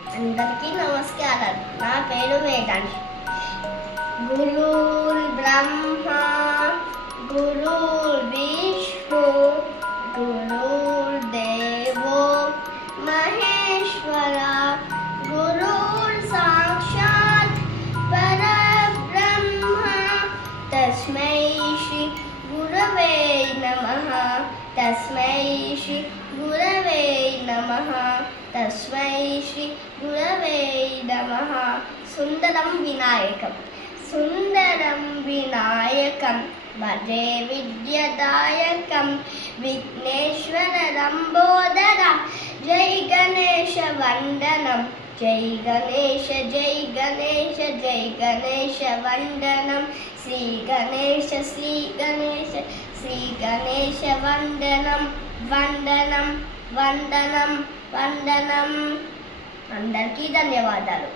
అందరికీ నమస్కారం. నా పేరు వేదాంశ్. గురుర్ బ్రహ్మ గురుర్ విష్ణు గురుర్ దేవో మహేశ్వర గురుర్ సాక్షాత్ పరబ్రహ్మ తస్మై శ్రీ గురవే నమః తస్మై శ్రీ గురవే నమః తస్మై శ్రీ గురవే నమః. సుందరం వినాయకం భజే విద్యాదాయకం విఘ్నేశ్వర లంబోదర జై గణేశ వందనం జై గణేశ జై గణేశ జై గణేశ వందనం శ్రీ గణేశ శ్రీ గణేశ శ్రీ గణేశ వందనం వందనం వందనం వందనం. అందరికీ ధన్యవాదాలు.